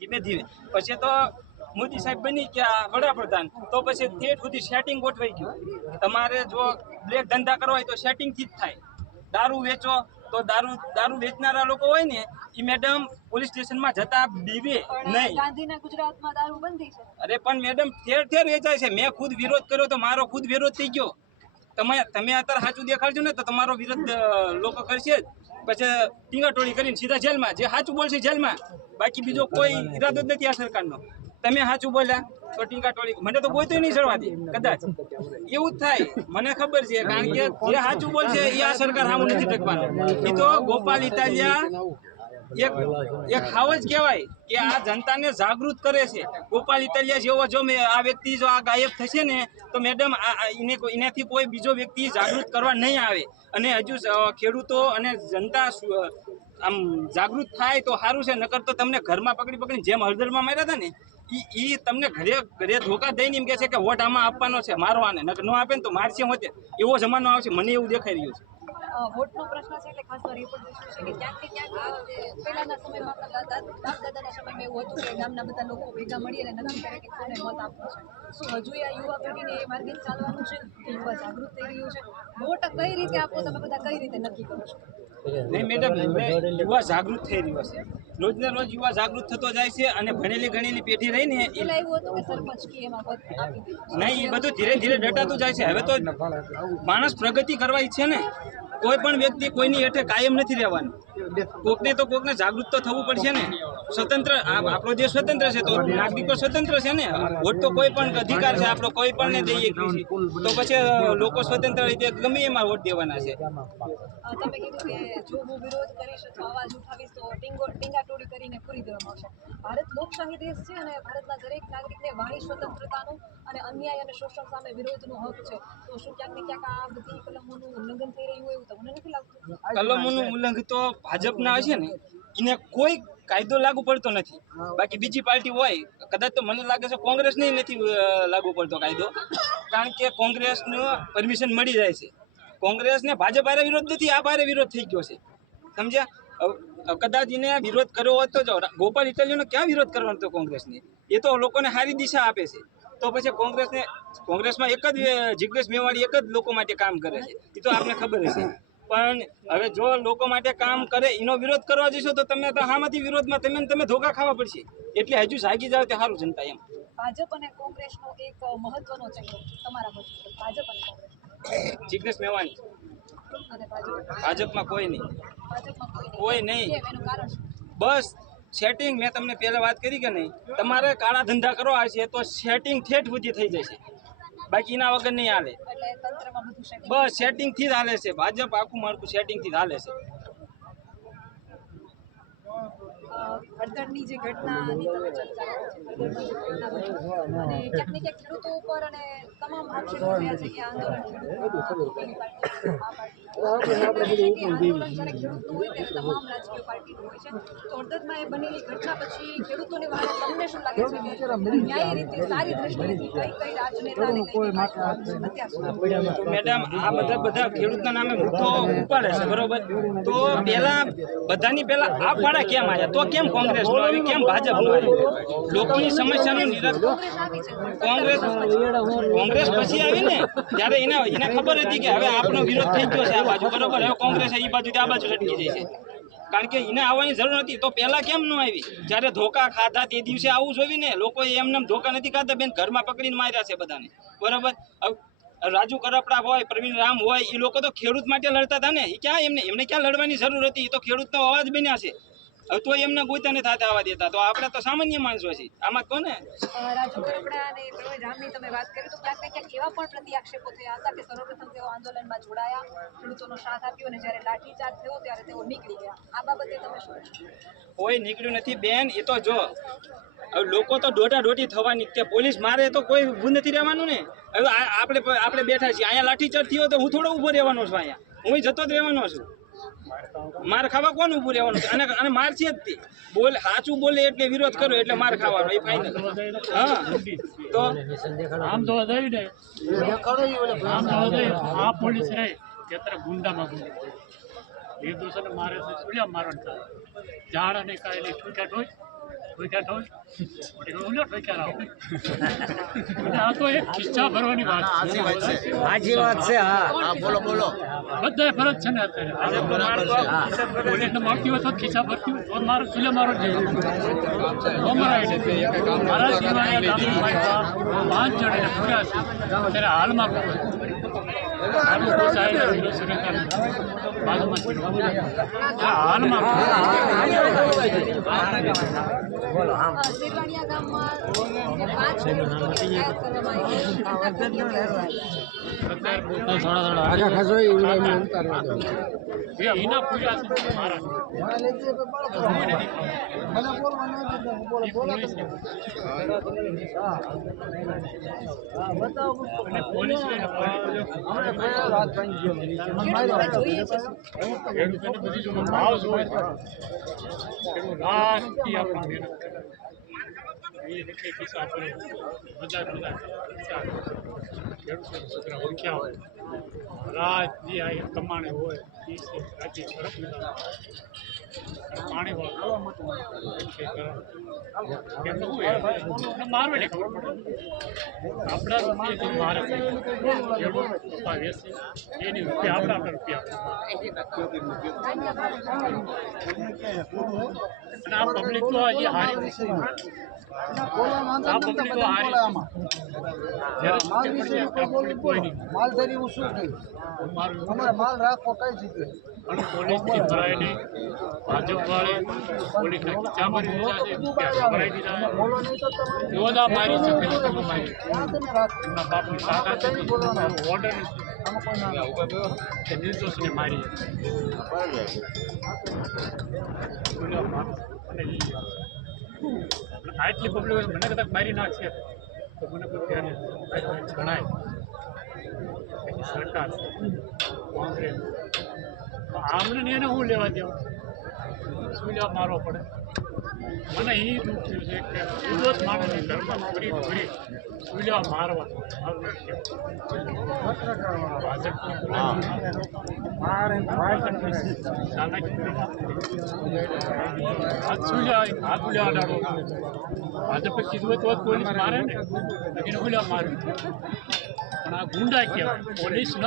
ધીમે ધીમે. પછી તો મોદી સાહેબ બની ગયા વડાપ્રધાન. તો પછી ઠેઠ સુધી સેટિંગ ગોઠવાઈ ગયું. તમારે જો બ્લેક ધંધા કરવા હોય તો સેટિંગથી જ થાય. દારૂ વેચો તો દારૂ દારૂ વેચનારા લોકો હોય ને એ મેડમ પોલીસ સ્ટેશનમાં જતા બીવે નહીં. ગાંધીના ગુજરાતમાં દારૂ બંધી છે. અરે પણ મેડમ ઠેર ઠેર વેચાય છે. મેં ખુદ વિરોધ કર્યો તો મારો ખુદ વિરોધ થઈ ગયો. તમે તમે અત્યારે સાચું દેખાડજો ને તો તમારો વિરોધ લોકો કરશે જ. પછી ટીંગાટોળી કરીને સીધા જેલમાં. જે સાચું બોલશે જેલમાં. બાકી બીજો કોઈ ઈરાદો જ નથી આ સરકારનો. તમે સાચું બોલ્યા તો ટીંગાટોળી મને તો કોઈ તો નહીં ચડવા કદાચ. એવું થાય. મને ખબર છે, કારણ કે જે સાચું બોલશે એ આ સરકાર સામું નથી ટકવાનો એ તો ગોપાલ ઇટાલિયા એક હાવ જ કહેવાય કે આ જનતાને જાગૃત કરે છે. ગોપાલ ઇટાલિયા જેવો જો આ વ્યક્તિ જો આ ગાયબ થશે ને, તો મેડમ એનાથી કોઈ બીજો વ્યક્તિ જાગૃત કરવા નહીં આવે. અને હજુ ખેડૂતો અને જનતા આમ જાગૃત થાય તો સારું છે, નકર તો તમને ઘરમાં પકડી પકડી જેમ હળદરમાં માર્યા હતા ને એ એ તમને ઘરે ઘરે ધોકા દઈને એમ કહે છે કે વોટ આમાં આપવાનો છે મારવાને નકર ન આપે ને તો મારશે હોતે. એવો જમાનો આવશે, મને એવું દેખાઈ રહ્યું છે. વોટનો કઈ રીતે આપવો તમે બધા કઈ રીતે નક્કી કરો છો? નહીં મેડમ યુવા જાગૃત થઈ રહ્યો છે. રોજને રોજ યુવા જાગૃત થતો જાય છે અને ભણેલી ગણેલી પેઢી રહી ને નહીં એ બધું ધીરે ધીરે ડટાતું જાય છે. હવે તો માણસ પ્રગતિ કરવા ઈચ્છે ને. કોઈ પણ વ્યક્તિ કોઈની હેઠે કાયમ નથી રહેવાનું. કોકને તો કોકને જાગૃત તો થવું પડશે ને. સ્વતંત્ર આપણો દેશ સ્વતંત્ર છે, તો નાગરિકો સ્વતંત્ર છે ને. વોટ તો કોઈ પણ અધિકાર છે, આપણો કોઈ પણ ને દઈએ તો પછી લોકો સ્વતંત્ર રીતે ગમે એમાં વોટ દેવાના છે. તમે કીધું કે જો હું વિરોધ કરીશ અથવા અવાજ ઉઠાવીશ, તો ટીંગો ટીંગાટોળી કરીને પૂરી દેવામાં આવશે. ભારત લોકશાહી દેશ છે ભારતના દરેક નાગરિકને વાણી અને અન્યાય અને શોષણ સામે વિરોધનો હક છે એવું તમને નથી લાગતું કલમોનું ઉલ્લંઘન તો ભાજપના હશે ને એને કોઈ કાયદો લાગુ પડતો નથી. બાકી બીજી પાર્ટી હોય કદાચ તો મને લાગે છે કોંગ્રેસને નથી લાગુ પડતો કાયદો. કારણ કે કોંગ્રેસનું પરમિશન મળી જાય છે. કોંગ્રેસને ભાજપ આરે વિરોધ નથી આ ભારે વિરોધ થઈ ગયો છે. સમજ્યા? કદાચ એને વિરોધ કર્યો હોત તો ગોપાલ ઇટાલીનો ક્યાં વિરોધ કરવાનો હતો કોંગ્રેસને? એ તો લોકોને સારી દિશા આપે છે. તો પછી કોંગ્રેસને કોંગ્રેસમાં એક જ જિગ્નેશ મેવાડી એક જ લોકો માટે કામ કરે છે. એ તો આપને ખબર હશે. પણ હવે જો લોકો માટે કામ કરે એનો વિરોધ કરવા જશો તો તમે તો આમાંથી વિરોધમાં તમે તમે ધોકા ખાવા પડશે. એટલે હજુ જાગી જાવ તે સારું જનતા એમ. ભાજપ અને કોંગ્રેસનો એક મહત્વનો ચહેરો તમારા મત ભાજપ અને કોંગ્રેસ. જિગ્નેશ મેવાણી. ભાજપમાં કોઈ નહીં. કોઈ નહીં. બસ સેટિંગ મેં તમને પહેલા વાત કરી કે નહીં? તમારે કાળા ધંધા કરવા છે તો સેટિંગ ઠેઠ સુધી થઈ જશે. બાકી એના વગર નહીં હાલે. બસ સેટિંગથી જ હાલે છે. ભાજપ આખું માળખું સેટિંગથી જ હાલે છે. હળદરની જે ઘટનાની તમે ચર્ચા કરો છો ઘટના અને ક્યાંક ને ક્યાંક ખેડૂતો ઉપર અને તમામ આક્ષેપો થયા છે કે આંદોલન ખેડૂતો આ પાર્ટી આંદોલન જ્યારે ખેડૂતનું હોય ત્યારે તમામ રાજકીય પાર્ટીનું હોય છે. તો હળદરમાં એ બનેલી ઘટના પછી ખેડૂતોને વારે તમને શું લાગે છે કે ન્યાયી રીતે સારી દ્રષ્ટિથી કઈ કઈ રાજનેતાને કઈ કઈ પાર્ટીઓ અત્યાર સુધી. તો મેડમ આ બધા બધા ખેડૂતના નામે મુદ્દો ઉપાડે છે બરોબર? તો પેલા બધાની પેલા આ પાડા કેમ આવ્યા તો કેમ કોંગ્રેસ નો આવી? કેમ ભાજપ નો આવી? લોકોની સમસ્યાનું નિરાકરણ કોંગ્રેસ કોંગ્રેસ કોંગ્રેસ પછી આવી ને ત્યારે એને એને ખબર હતી કે હવે આપનો વિરોધ થઈ ગયો છે બાજુ, બરોબર? હવે કોંગ્રેસ એ બાજુ આ બાજુ છટકી જાય છે. કારણ કે એને આવવાની જરૂર નથી. તો પહેલા કેમ ન આવી? જ્યારે ધોકા ખાધા તે દિવસે આવું જોઈએ ને લોકો એમને ધોકા નથી ખાધા, બેન ઘરમાં પકડીને માર્યા છે બધાને. બરોબર? રાજુ કરપડા હોય, પ્રવીણ રામ હોય એ લોકો તો ખેડૂત માટે લડતા હતા ને. એ ક્યાં એમને એમને ક્યાં લડવાની જરૂર હતી? એ તો ખેડૂતનો અવાજ બન્યા છે. હવે તો એમને ગોતાને થતા આવવા દેતા. તો આપણે તો સામાન્ય માણસો છીએ. આમાં કોને? રાજુ કરપડા અને પ્રવીણ રામની તમે વાત કરી તો ક્યાંક ને ક્યાંક એવા પણ પ્રતિ આક્ષેપો થયા હતા કે સર્વપ્રથમ તેઓ આંદોલનમાં જોડાયા ખેડૂતોનો સાથ આપ્યો અને જ્યારે લાઠીચાર્જ થયો ત્યારે તેઓ નીકળી ગયા. આ બાબતે તમે શું કોઈ નીકળ્યું નથી. બેન એ તો જો હવે લોકો તો દોઢા દોઢી થવાની તે પોલીસ મારે તો કોઈ ઊભું નથી રહેવાનું ને. હવે આપણે આપણે બેઠા છીએ. અહીંયા લાઠીચાર્જ થયો તો હું થોડો ઊભો રહેવાનો છું અહીંયા. હું જતો જ રહેવાનો છું. માર ખાવા કોણ ઉભું રહેવાનું છે? અને અને માર છે જ તે. બોલ, સાચું બોલે એટલે વિરોધ કરો એટલે માર ખાવાનો, એ ફાઇનલ હા. તો? આમ તો જઈ ને આમ તો જઈ આ પોલીસ રહે કે અત્યારે ગુંડામાં ગુંડા નિર્દોષોને મારે છે સુડિયા મારણ થાય ઝાડ અને કાયલી છૂટા હોય ઠોક્યા ઠોક. મોટી ઠોક્યા રાવ." આ તો એક ખિસ્સા ભરવાની વાત છે. સાચી વાત છે. હા. બધાય ફરજ છે ને અત્યારે. મળતી હોય તો ખિસ્સા ભરતી હોય. તો મારો ચૂલે મારો જ. મારા સિવાય પાંચ જણ એને પૂર્યા છે. અત્યારે હાલમાં આમ ગામમાં પાંચ ખેડૂતો કરવામાં આવી પોલીસ જો. એ ઓળખ્યા હોય રાત દી આ કમાણી હોય દિવસે રાતે ફરક નથી મારવે ખબર પડે. આપણા રૂપિયાથી મારે છે. વેચે એની રૂપિયા આપણા આપણા રૂપિયા અને આ પબ્લિક તો હજી હારી આ પબ્લિક તો હારી નહીં. માલધારી હું શું તમારે માલ રાખો કઈ જગ્યાએ? પણ પોલીસથી ભરાય ભાજપવાળે ભાજપ વાળે પોલીસને ખીચા મારી દીધા છે ભરાઈ દીધા છે. મારી છે એમના બાપની તાકાત છે ઓર્ડર નિર્દોષને મારી. અને આટલી પબ્લિક મને કદાચ મારી નાખશે, તો મને કોઈ ગણાય. સરકાર આમને ને એને હું લેવા દેવા શું લેવા મારવો પડે? મને એ દુઃખ થયું છે કે નિર્દોષ માણસની ધર્મ પૂરી પૂરી શું મારવા? ભાજપે કીધું તો જ પોલીસ મારે ને. પણ આ ગુંડા કહેવાય. પોલીસ ન